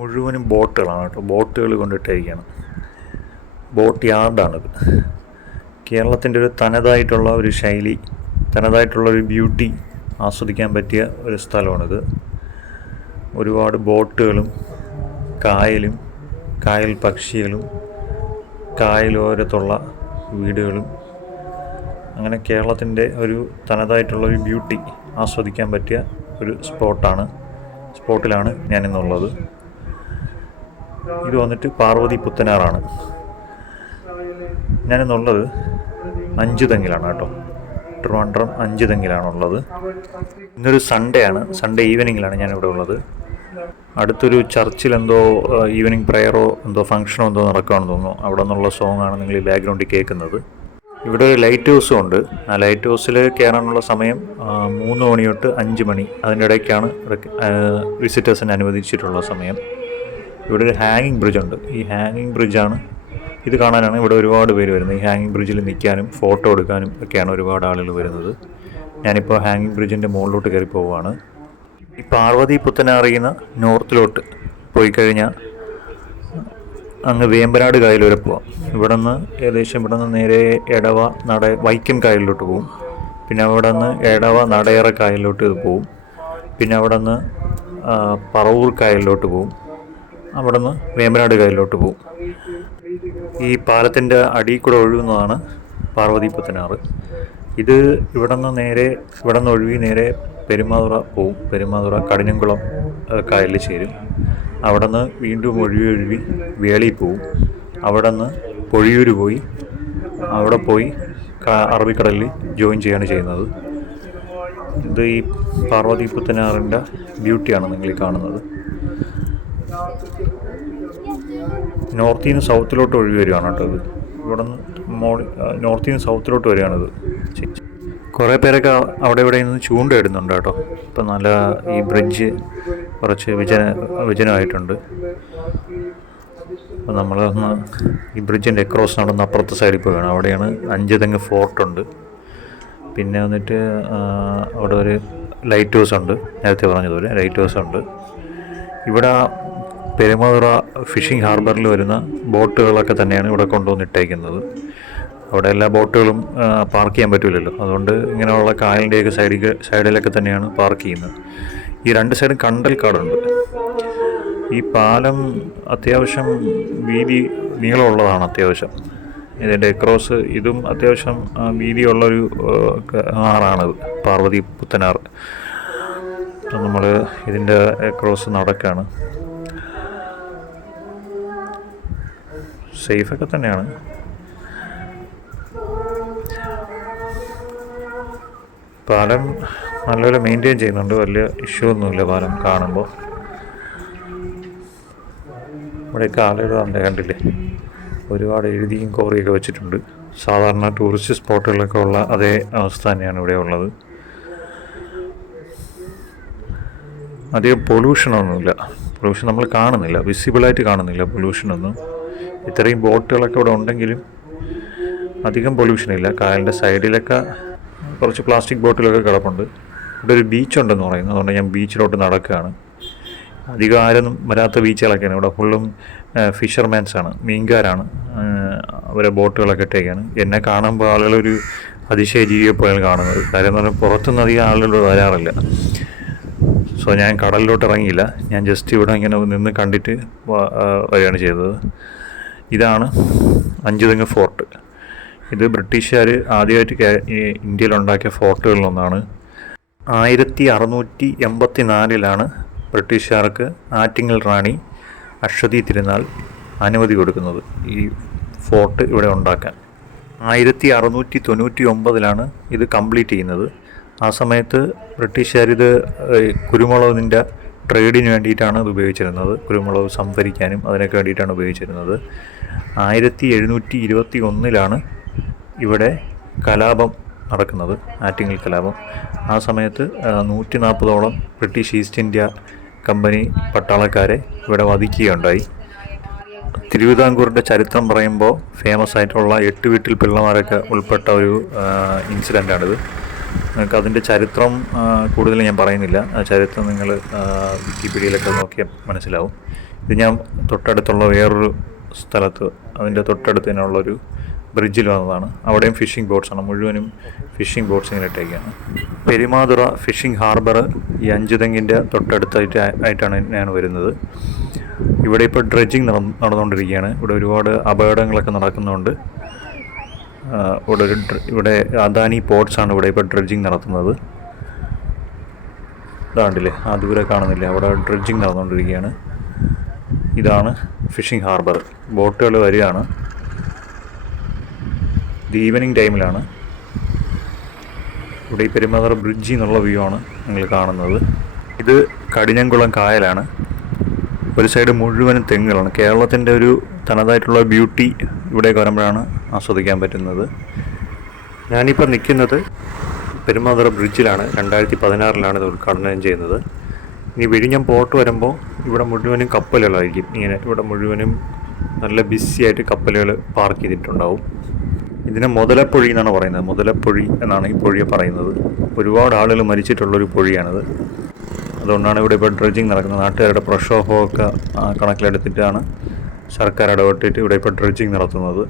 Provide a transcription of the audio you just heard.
മുഴുവനും ബോട്ടുകളാണ് കേട്ടോ. ബോട്ടുകൾ കൊണ്ടിട്ടിരിക്കുകയാണ്. ബോട്ട് യാർഡാണിത്. കേരളത്തിൻ്റെ ഒരു തനതായിട്ടുള്ള ഒരു ശൈലി, തനതായിട്ടുള്ള ഒരു ബ്യൂട്ടി ആസ്വദിക്കാൻ പറ്റിയ ഒരു സ്ഥലമാണിത്. ഒരുപാട് ബോട്ടുകളും കായലും കായൽ പക്ഷികളും കായലോരത്തുള്ള വീടുകളും, അങ്ങനെ കേരളത്തിൻ്റെ ഒരു തനതായിട്ടുള്ളൊരു ബ്യൂട്ടി ആസ്വദിക്കാൻ പറ്റിയ ഒരു സ്പോട്ടിലാണ് ഞാനിന്നുള്ളത്. ഇത് വന്നിട്ട് പാർവതി പുത്തനാറാണ്. ഞാനിന്നുള്ളത് അഞ്ചുതെങ്ങിലാണ് കേട്ടോ. ട്രിവാൻഡ്രം അഞ്ചുതെങ്ങിലാണുള്ളത്. ഇന്നൊരു സൺഡേ ഈവനിങ്ങിലാണ് ഞാനിവിടെ ഉള്ളത്. അടുത്തൊരു ചർച്ചിൽ എന്തോ ഈവനിങ് പ്രയറോ എന്തോ ഫംഗ്ഷനോ എന്തോ നടക്കുകയാണെന്ന് തോന്നുന്നു. അവിടെ നിന്നുള്ള സോങ്ങാണ് നിങ്ങൾ ഈ ബാക്ക്ഗ്രൗണ്ടിൽ കേൾക്കുന്നത്. ഇവിടെ ഒരു ലൈറ്റ് ഹൗസും ഉണ്ട്. ആ ലൈറ്റ് ഹൗസിൽ കയറാനുള്ള സമയം 3 മണി തൊട്ട് 5 മണി, അതിൻ്റെ ഇടയ്ക്കാണ് വിസിറ്റേഴ്സിന് അനുവദിച്ചിട്ടുള്ള സമയം. ഇവിടെ ഒരു ഹാങ്ങിങ് ബ്രിഡ്ജ് ഉണ്ട്. ഈ ഹാങ്ങിങ് ബ്രിഡ്ജാണ്, ഇത് കാണാനാണ് ഇവിടെ ഒരുപാട് പേര് വരുന്നത്. ഈ ഹാങ്ങിങ് ബ്രിഡ്ജിൽ നിൽക്കാനും ഫോട്ടോ എടുക്കാനും ഒക്കെയാണ് ഒരുപാട് ആളുകൾ വരുന്നത്. ഞാനിപ്പോൾ ഹാങ്ങിങ് ബ്രിഡ്ജിൻ്റെ മുകളിലോട്ട് കയറി പോവുകയാണ്. ഈ പാർവതി പുത്തനാറിയുന്ന നോർത്തിലോട്ട് പോയി കഴിഞ്ഞാൽ അങ്ങ് വേമ്പനാട് കായൽ വരെ പോവാം. ഇവിടെ നിന്ന് നേരെ വൈക്കം കായലിലോട്ട് പോവും. പിന്നെ അവിടെ നിന്ന് നടയറ കായലിലോട്ട് പോവും. പിന്നെ അവിടെ നിന്ന് പറവൂർ കായലിലോട്ട് പോവും. അവിടെ നിന്ന് വേമ്പനാട് കായലിലോട്ട് പോവും. ഈ പാലത്തിൻ്റെ അടിയിൽ കൂടെ ഒഴുകുന്നതാണ് പാർവതി പുത്തനാറ്. ഇത് ഇവിടെ നിന്ന് ഒഴുകി നേരെ പെരുമാതുറ പോവും. പെരുമാതുറ കടിഞ്ഞംകുളം കായലിൽ ചേരും. അവിടെ നിന്ന് വീണ്ടും ഒഴുകി വേളി പോവും. അവിടെ നിന്ന് പൊഴിയൂർ പോയി അറബിക്കടലിൽ ജോയിൻ ചെയ്യാണ് ചെയ്യുന്നത്. ഇത് ഈ പാർവതി പുത്തനാറിൻ്റെ ബ്യൂട്ടിയാണ് നിങ്ങൾ കാണുന്നത്. നോർത്തിൽ നിന്ന് സൗത്തിലോട്ട് ഒഴുകി വരികയാണ് കേട്ടോ. ഇത് ഇവിടെ നിന്ന് നോർത്തിൽ നിന്ന് സൗത്തിലോട്ട് വരികയാണിത്. കുറേ പേരൊക്കെ അവിടെ ഇവിടെ നിന്ന് ചൂണ്ടയിടുന്നുണ്ട് കേട്ടോ. ഇപ്പം നല്ല ഈ ബ്രിഡ്ജ് കുറച്ച് വിജനമായിട്ടുണ്ട്. അപ്പോൾ നമ്മളൊന്ന് ഈ ബ്രിഡ്ജിൻ്റെ ക്രോസ് നടന്ന് അപ്പുറത്തെ സൈഡിൽ പോവുകയാണ്. അവിടെയാണ് അഞ്ചുതെങ്ങ് ഫോർട്ടുണ്ട്. പിന്നെ വന്നിട്ട് അവിടെ ഒരു ലൈറ്റ് ഹൗസ് ഉണ്ട്. നേരത്തെ പറഞ്ഞതുപോലെ ലൈറ്റ് ഹൗസ് ഉണ്ട്. ഇവിടെ പെരുമാതുറ ഫിഷിംഗ് ഹാർബറിൽ വരുന്ന ബോട്ടുകളൊക്കെ തന്നെയാണ് ഇവിടെ കൊണ്ടുവന്നിട്ടേക്കുന്നത്. അവിടെ എല്ലാ ബോട്ടുകളും പാർക്ക് ചെയ്യാൻ പറ്റില്ലല്ലോ. അതുകൊണ്ട് ഇങ്ങനെയുള്ള കായലിൻ്റെയൊക്കെ സൈഡിലൊക്കെ തന്നെയാണ് പാർക്ക് ചെയ്യുന്നത്. ഈ രണ്ട് സൈഡും കണ്ടൽക്കാടുണ്ട്. ഈ പാലം അത്യാവശ്യം നീളമുള്ളതാണ്. അത്യാവശ്യം ഇതിൻ്റെ ക്രോസ് ഇതും അത്യാവശ്യം വീതിയുള്ളൊരു ആറാണിത്, പാർവതി പുത്തനാർ. നമ്മൾ ഇതിൻ്റെ ക്രോസ് നടക്കുകയാണ്. സേഫൊക്കെ തന്നെയാണ്. പാലം നല്ലപോലെ മെയിൻറ്റെയിൻ ചെയ്യുന്നുണ്ട്. വലിയ ഇഷ്യൂ ഒന്നുമില്ല പാലം കാണുമ്പോൾ. ഇവിടെയൊക്കെ ആളുകൾ കണ്ടില്ലേ, ഒരുപാട് എഴുതിയും കോറിയൊക്കെ വെച്ചിട്ടുണ്ട്. സാധാരണ ടൂറിസ്റ്റ് സ്പോട്ടുകളിലൊക്കെ ഉള്ള അതേ അവസ്ഥ തന്നെയാണ് ഇവിടെ ഉള്ളത്. അധികം പൊല്യൂഷനൊന്നുമില്ല. പൊല്യൂഷൻ നമ്മൾ കാണുന്നില്ല, വിസിബിളായിട്ട് കാണുന്നില്ല പൊല്യൂഷനൊന്നും. ഇത്രയും ബോട്ടുകളൊക്കെ ഇവിടെ ഉണ്ടെങ്കിലും അധികം പൊല്യൂഷനില്ല. കായലിൻ്റെ സൈഡിലൊക്കെ കുറച്ച് പ്ലാസ്റ്റിക് ബോട്ടിലൊക്കെ കിടപ്പുണ്ട്. ഇവിടെ ഒരു ബീച്ചുണ്ടെന്ന് പറയുന്നത്. അതുകൊണ്ട് ഞാൻ ബീച്ചിലോട്ട് നടക്കുകയാണ്. അധികം ആരൊന്നും വരാത്ത ബീച്ചുകളൊക്കെയാണ്. ഇവിടെ ഫുള്ളും ഫിഷർമാൻസാണ്, മീൻകാരാണ്. അവരെ ബോട്ടുകളൊക്കെ ഇട്ടേക്കാണ്. എന്നെ കാണുമ്പോൾ ആളുകളൊരു അതിശയ ജീവിയെ പോയാണ് കാണുന്നത്. കാര്യം എന്ന് പറഞ്ഞാൽ പുറത്തുനിന്ന് അധികം ആളുകൾ വരാറില്ല. സോ ഞാൻ കടലിലോട്ട് ഇറങ്ങിയില്ല. ഞാൻ ജസ്റ്റ് ഇവിടെ ഇങ്ങനെ നിന്ന് കണ്ടിട്ട് വരികയാണ് ചെയ്തത്. ഇതാണ് അഞ്ചുതെങ്ങ് ഫോർട്ട്. ഇത് ബ്രിട്ടീഷുകാർ ആദ്യമായിട്ട് ഇന്ത്യയിലുണ്ടാക്കിയ ഫോർട്ടുകളിലൊന്നാണ്. 1684 ബ്രിട്ടീഷുകാർക്ക് ആറ്റിങ്ങൽ റാണി അശ്വതി തിരുനാൾ അനുമതി കൊടുക്കുന്നത് ഈ ഫോർട്ട് ഇവിടെ ഉണ്ടാക്കാൻ. 1699 ഇത് കംപ്ലീറ്റ് ചെയ്യുന്നത്. ആ സമയത്ത് ബ്രിട്ടീഷുകാരിത് കുരുമുളകിൻ്റെ ട്രേഡിന് വേണ്ടിയിട്ടാണ് ഇത് ഉപയോഗിച്ചിരുന്നത്. കുരുമുളക് സംഭരിക്കാനും അതിനൊക്കെ വേണ്ടിയിട്ടാണ് ഉപയോഗിച്ചിരുന്നത്. 1721 ഇവിടെ കലാപം നടക്കുന്നത്, ആറ്റിങ്ങൽ കലാപം. ആ സമയത്ത് 140ഓളം ബ്രിട്ടീഷ് ഈസ്റ്റ് ഇന്ത്യ കമ്പനി പട്ടാളക്കാരെ ഇവിടെ വധിക്കുകയുണ്ടായി. തിരുവിതാംകൂറിൻ്റെ ചരിത്രം പറയുമ്പോൾ ഫേമസ് ആയിട്ടുള്ള 8 വീട്ടിൽ പിള്ളമാരൊക്കെ ഉൾപ്പെട്ട ഒരു ഇൻസിഡൻ്റാണിത്. നിങ്ങൾക്ക് അതിൻ്റെ ചരിത്രം കൂടുതൽ ഞാൻ പറയുന്നില്ല. ആ ചരിത്രം നിങ്ങൾ വിക്കിപീഡിയയിലൊക്കെ നോക്കിയാൽ മനസ്സിലാവും. ഇത് ഞാൻ തൊട്ടടുത്തുള്ള വേറൊരു സ്ഥലത്ത് അതിൻ്റെ തൊട്ടടുത്ത് തന്നെയുള്ളൊരു ബ്രിഡ്ജിൽ വന്നതാണ്. അവിടെയും ഫിഷിംഗ് ബോട്ട്സാണ്, മുഴുവനും ഫിഷിംഗ് ബോട്ട്സ് ഇങ്ങനെ ഇട്ടേക്കാണ്. പെരുമാതുറ ഫിഷിംഗ് ഹാർബർ ഈ അഞ്ചുതെങ്ങിൻ്റെ തൊട്ടടുത്തായിട്ടാണ് ഞാൻ വരുന്നത്. ഇവിടെ ഇപ്പോൾ ഡ്രഡ്ജിങ് നടന്നുകൊണ്ടിരിക്കുകയാണ്. ഇവിടെ ഒരുപാട് അപകടങ്ങളൊക്കെ നടക്കുന്നുണ്ട്. ഇവിടെ അദാനി പോർട്ട്സാണ് ഇവിടെ ഇപ്പോൾ ഡ്രഡ്ജിങ് നടത്തുന്നത്. ഇതാണ്ടില്ലേ, ആ ദൂരെ കാണുന്നില്ലേ, അവിടെ ഡ്രഡ്ജിങ് നടന്നുകൊണ്ടിരിക്കുകയാണ്. ഇതാണ് ഫിഷിംഗ് ഹാർബർ. ബോട്ടുകൾ വരികയാണ്. ഇത് ഈവനിങ് ടൈമിലാണ്. ഇവിടെ ഈ പെരുമാതുറ ബ്രിഡ്ജിൽ നിന്നുള്ള വ്യൂ ആണ് നിങ്ങൾ കാണുന്നത്. ഇത് കടിഞ്ഞംകുളം കായലാണ്. ഒരു സൈഡ് മുഴുവനും തെങ്ങുകളാണ്. കേരളത്തിൻ്റെ ഒരു തനതായിട്ടുള്ള ബ്യൂട്ടി ഇവിടേക്ക് വരുമ്പോഴാണ് ആസ്വദിക്കാൻ പറ്റുന്നത്. ഞാനിപ്പോൾ നിൽക്കുന്നത് പെരുമാതുറ ബ്രിഡ്ജിലാണ്. 2016 ഇത് ഉദ്ഘാടനം ചെയ്യുന്നത്. ഇനി വിഴിഞ്ഞം പോർട്ട് വരുമ്പോൾ ഇവിടെ മുഴുവനും കപ്പലുകളായിരിക്കും. ഇങ്ങനെ ഇവിടെ മുഴുവനും നല്ല ബിസിയായിട്ട് കപ്പലുകൾ പാർക്ക് ചെയ്തിട്ടുണ്ടാവും. ഇതിനെ മുതലപ്പൊഴി എന്നാണ് പറയുന്നത്. മുതലപ്പൊഴി എന്നാണ് ഈ പൊഴിയെ പറയുന്നത്. ഒരുപാട് ആളുകൾ മരിച്ചിട്ടുള്ളൊരു പൊഴിയാണിത്. അതുകൊണ്ടാണ് ഇവിടെ ഇപ്പോൾ ഡ്രഡ്ജിങ് നടക്കുന്നത്. നാട്ടുകാരുടെ പ്രക്ഷോഭമൊക്കെ കണക്കിലെടുത്തിട്ടാണ് സർക്കാർ ഇടപെട്ടിട്ട് ഇവിടെ ഇപ്പോൾ ഡ്രഡ്ജിങ് നടത്തുന്നത്.